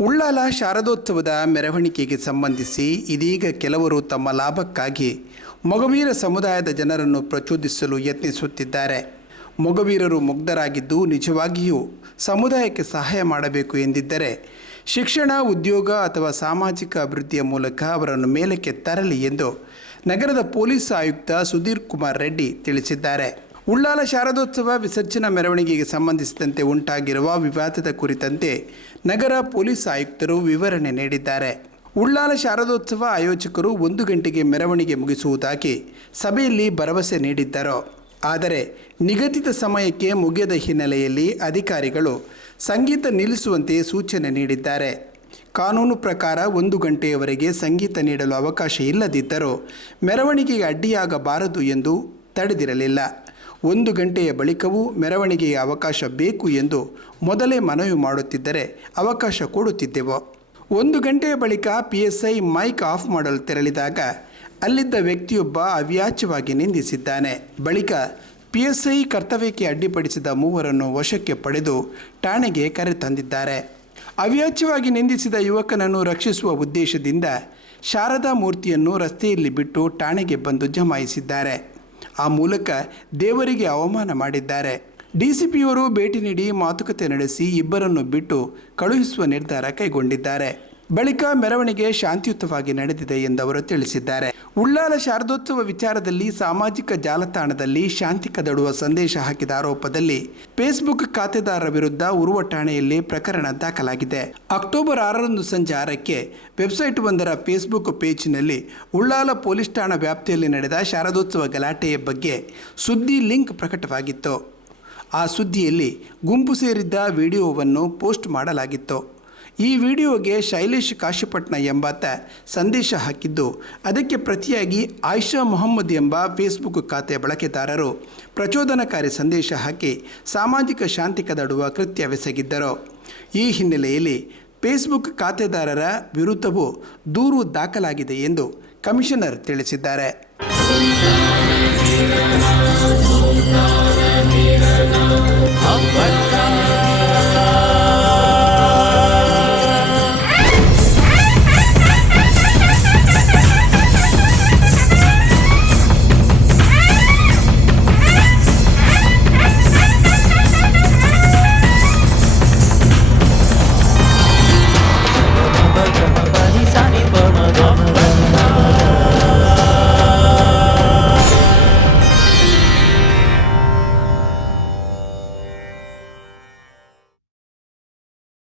ಉಳ್ಳಾಲ ಶಾರದೋತ್ಸವದ ಮೆರವಣಿಗೆಗೆ ಸಂಬಂಧಿಸಿ ಇದೀಗ ಕೆಲವರು ತಮ್ಮ ಲಾಭಕ್ಕಾಗಿ ಮೊಗವೀರ ಸಮುದಾಯದ ಜನರನ್ನು ಪ್ರಚೋದಿಸಲು ಯತ್ನಿಸುತ್ತಿದ್ದಾರೆ. ಮೊಗವೀರರು ಮುಗ್ಧರಾಗಿದ್ದು ನಿಜವಾಗಿಯೂ ಸಮುದಾಯಕ್ಕೆ ಸಹಾಯ ಮಾಡಬೇಕು ಎಂದಿದ್ದರೆ ಶಿಕ್ಷಣ, ಉದ್ಯೋಗ ಅಥವಾ ಸಾಮಾಜಿಕ ಅಭಿವೃದ್ಧಿಯ ಮೂಲಕ ಅವರನ್ನು ಮೇಲಕ್ಕೆ ತರಲಿ ಎಂದು ನಗರದ ಪೊಲೀಸ್ ಆಯುಕ್ತ ಸುಧೀರ್ ಕುಮಾರ್ ರೆಡ್ಡಿ ತಿಳಿಸಿದ್ದಾರೆ. ಉಳ್ಳಾಲ ಶಾರದೋತ್ಸವ ವಿಸರ್ಜನಾ ಮೆರವಣಿಗೆಗೆ ಸಂಬಂಧಿಸಿದಂತೆ ಉಂಟಾಗಿರುವ ವಿವಾದದ ಕುರಿತಂತೆ ನಗರ ಪೊಲೀಸ್ ಆಯುಕ್ತರು ವಿವರಣೆ ನೀಡಿದ್ದಾರೆ. ಉಳ್ಳಾಲ ಶಾರದೋತ್ಸವ ಆಯೋಜಕರು ಒಂದು ಗಂಟೆಗೆ ಮೆರವಣಿಗೆ ಮುಗಿಸುವುದಾಗಿ ಸಭೆಯಲ್ಲಿ ಭರವಸೆ ನೀಡಿದ್ದರು. ಆದರೆ ನಿಗದಿತ ಸಮಯಕ್ಕೆ ಮುಗಿಯದ ಹಿನ್ನೆಲೆಯಲ್ಲಿ ಅಧಿಕಾರಿಗಳು ಸಂಗೀತ ನಿಲ್ಲಿಸುವಂತೆ ಸೂಚನೆ ನೀಡಿದ್ದಾರೆ. ಕಾನೂನು ಪ್ರಕಾರ ಒಂದು ಗಂಟೆಯವರೆಗೆ ಸಂಗೀತ ನೀಡಲು ಅವಕಾಶ ಇಲ್ಲದಿದ್ದರೂ ಮೆರವಣಿಗೆಗೆ ಅಡ್ಡಿಯಾಗಬಾರದು ಎಂದು ತಡೆದಿರಲಿಲ್ಲ. ಒಂದು ಗಂಟೆಯ ಬಳಿಕವೂ ಮೆರವಣಿಗೆಯ ಅವಕಾಶ ಬೇಕು ಎಂದು ಮೊದಲೇ ಮನವಿ ಮಾಡುತ್ತಿದ್ದರೆ ಅವಕಾಶ ಕೊಡುತ್ತಿದ್ದೆವು. ಒಂದು ಗಂಟೆಯ ಬಳಿಕ P S I mic off ಮಾಡಲು ತೆರಳಿದಾಗ ಅಲ್ಲಿದ್ದ ವ್ಯಕ್ತಿಯೊಬ್ಬ ಅವ್ಯಾಚ್ಯವಾಗಿ ನಿಂದಿಸಿದ್ದಾನೆ. ಬಳಿಕ ಪಿ ಎಸ್ ಐ ಕರ್ತವ್ಯಕ್ಕೆ ಅಡ್ಡಿಪಡಿಸಿದ ಮೂವರನ್ನು ವಶಕ್ಕೆ ಪಡೆದು ಠಾಣೆಗೆ ಕರೆತಂದಿದ್ದಾರೆ. ಅವ್ಯಾಚ್ಯವಾಗಿ ನಿಂದಿಸಿದ ಯುವಕನನ್ನು ರಕ್ಷಿಸುವ ಉದ್ದೇಶದಿಂದ ಶಾರದಾ ಮೂರ್ತಿಯನ್ನು ರಸ್ತೆಯಲ್ಲಿ ಬಿಟ್ಟು ಠಾಣೆಗೆ ಬಂದು ಜಮಾಯಿಸಿದ್ದಾರೆ. ಆ ಮೂಲಕ ದೇವರಿಗೆ ಅವಮಾನ ಮಾಡಿದ್ದಾರೆ. ಡಿಸಿಪಿಯವರು ಭೇಟಿ ನೀಡಿ ಮಾತುಕತೆ ನಡೆಸಿ ಇಬ್ಬರನ್ನು ಬಿಟ್ಟು ಕಳುಹಿಸುವ ನಿರ್ಧಾರ ಕೈಗೊಂಡಿದ್ದಾರೆ. ಬಳಿಕ ಮೆರವಣಿಗೆ ಶಾಂತಿಯುತವಾಗಿ ನಡೆದಿದೆ ಎಂದು ಅವರು ತಿಳಿಸಿದ್ದಾರೆ. ಉಳ್ಳಾಲ ಶಾರದೋತ್ಸವ ವಿಚಾರದಲ್ಲಿ ಸಾಮಾಜಿಕ ಜಾಲತಾಣದಲ್ಲಿ ಶಾಂತಿ ಕದಡುವ ಸಂದೇಶ ಹಾಕಿದ ಆರೋಪದಲ್ಲಿ ಫೇಸ್ಬುಕ್ ಖಾತೆದಾರರ ವಿರುದ್ಧ ಉರುವ ಠಾಣೆಯಲ್ಲಿ ಪ್ರಕರಣ ದಾಖಲಾಗಿದೆ. ಅಕ್ಟೋಬರ್ ಆರರಂದು ಸಂಜೆ ಆರಕ್ಕೆ ವೆಬ್ಸೈಟ್ ಒಂದರ ಫೇಸ್ಬುಕ್ ಪೇಜ್ನಲ್ಲಿ ಉಳ್ಳಾಲ ಪೊಲೀಸ್ ಠಾಣಾ ವ್ಯಾಪ್ತಿಯಲ್ಲಿ ನಡೆದ ಶಾರದೋತ್ಸವ ಗಲಾಟೆಯ ಬಗ್ಗೆ ಸುದ್ದಿ ಲಿಂಕ್ ಪ್ರಕಟವಾಗಿತ್ತು. ಆ ಸುದ್ದಿಯಲ್ಲಿ ಗುಂಪು ಸೇರಿದ್ದ ವಿಡಿಯೋವನ್ನು ಪೋಸ್ಟ್ ಮಾಡಲಾಗಿತ್ತು. ಈ ವಿಡಿಯೋಗೆ ಶೈಲೇಶ್ ಕಾಶಿಪಟ್ನ ಎಂಬಾತ ಸಂದೇಶ ಹಾಕಿದ್ದು. ಅದಕ್ಕೆ ಪ್ರತಿಯಾಗಿ ಆಯಿಷಾ ಮೊಹಮ್ಮದ್ ಎಂಬ ಫೇಸ್ಬುಕ್ ಖಾತೆ ಬಳಕೆದಾರರು ಪ್ರಚೋದನಕಾರಿ ಸಂದೇಶ ಹಾಕಿ ಸಾಮಾಜಿಕ ಶಾಂತಿ ಕದಡುವ ಕೃತ್ಯವೆಸಗಿದ್ದರು ಈ ಹಿನ್ನೆಲೆಯಲ್ಲಿ ಫೇಸ್ಬುಕ್ ಖಾತೆದಾರರ ವಿರುದ್ಧವೂ ದೂರು ದಾಖಲಾಗಿದೆ ಎಂದು ಕಮಿಷನರ್ ತಿಳಿಸಿದ್ದಾರೆ. ಹಬ್ಬದ